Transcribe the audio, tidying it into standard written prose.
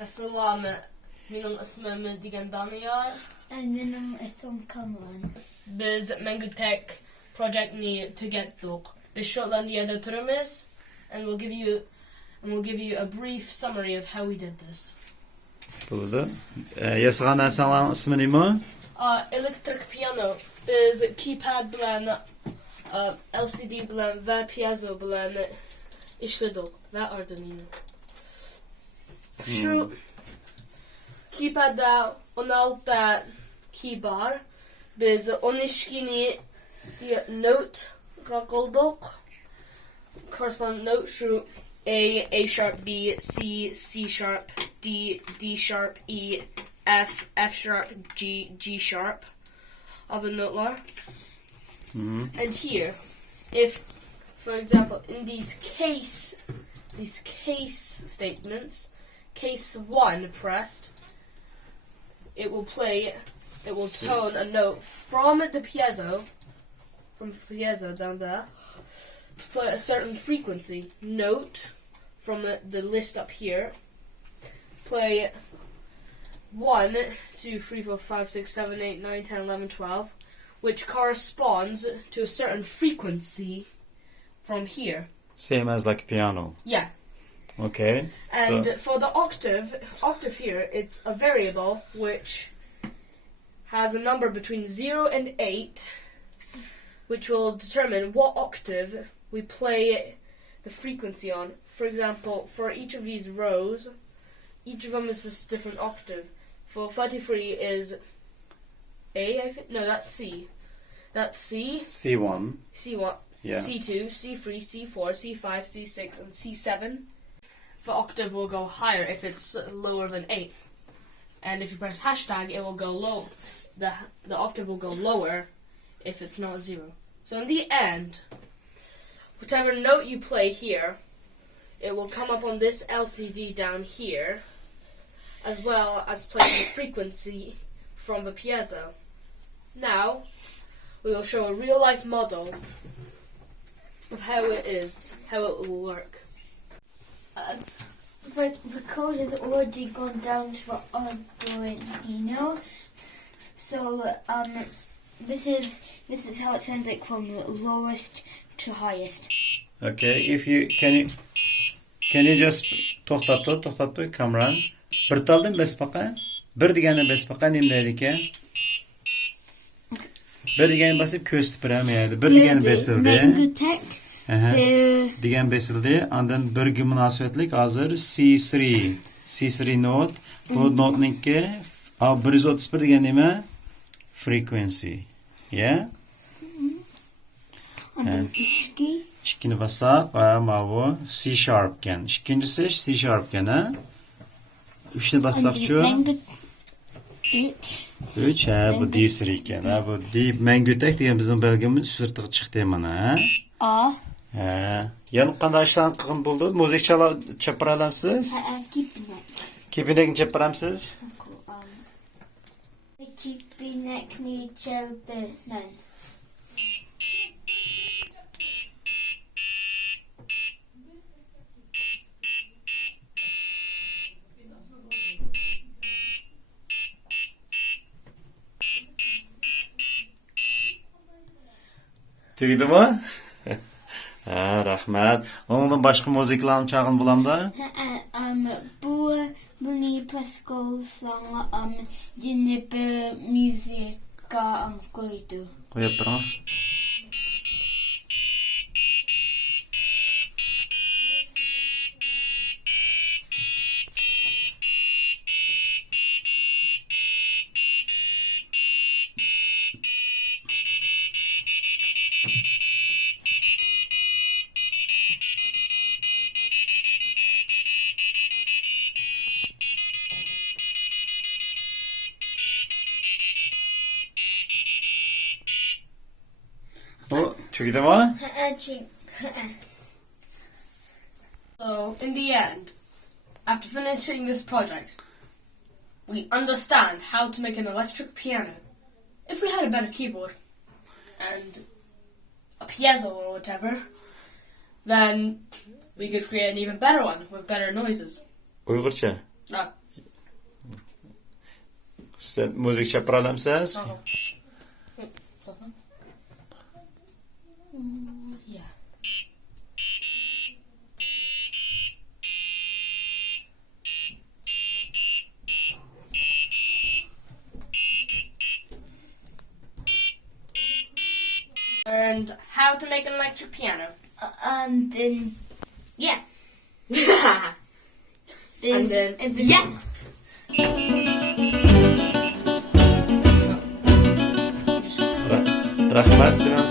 Assalamu mening ismim degan dانىيار. Mening ismim Kamran. Biz MenguTech Projectni tugatdik. Biz Shotlandiyada turamiz, and we'll give you a brief summary of how we did this. Bo'ldi. Yasagan narsalarning ismi nima? Electric piano. Biz keypad bilan LCD bilan va piezo bilan ishladik va Arduino. Shu keypadda 16 key bar. Biz 12ni note qildik. Corresponding note shu A sharp, B, C sharp, D sharp, E, F sharp, G sharp of a notelar. And here, if, for example, in these case statements, case 1 pressed, it will tone a note from the piezo, down there, to play a certain frequency. Note from the list up here, play 1, 2, 3, 4, 5, 6, 7, 8, 9, 10, 11, 12, which corresponds to a certain frequency from here. Same as like piano. Yeah. Okay. And for the octave here, it's a variable which has a number between 0 and 8, which will determine what octave we play the frequency on. For example, for each of these rows, each of them is a different octave. For 33 is A, I think. No, that's C. That's C. C1. C1. Yeah. C2, C3, C4, C5, C6, and C7. The octave will go higher if it's lower than 8. And if you press hashtag, it will go low. The octave will go lower if it's not 0. So in the end, whatever note you play here, it will come up on this LCD down here, as well as playing the frequency from the piezo. Now, we will show a real-life model of how it will work. The code has already gone down to the Arduino, so this is how it sounds like from the lowest to highest. Okay, if you can you just to'xtatdi Kamran. Bir taldan bas baqa. Bir degani bas baqa nima deydi ekan? Bir degani basib ko'rsatib beramaydi. Bir degani basildi. MenguTech. Degan basildi. Andan birga munosabatlik hozir C3 note. Bu noteninki 131 degan nima? Frequency. Yeah? Andan İkini basak bu C sharp ekan. İkincisi C sharp ekan, ha? 3'ni basakçı. 3 bu D3 ekan. Ha bu MenguTech degan bizning belgimiz sirtiga chiqdi mana, ha? Yana qanday ishlarni qilgan bo'ldi? Muzik chapira olamsiz? Kipinekni chapira olamsiz? Kipinekni chaldiman. Tugdimi? Rahmat. Ondan boshqa muzikalarni chaqin bo'lamda? Buni paskolsang yeni bir müzika qo'ydi. Qo'yib turing. So, in the end, after finishing this project, we understand how to make an electric piano. If we had a better keyboard and a piezo or whatever, then we could create an even better one with better noises. Uyg'urcha. No. Siz müzik chapira olamsiz? Yeah. And how to make an electric piano. And then, yeah. And then, yeah. Rahmat.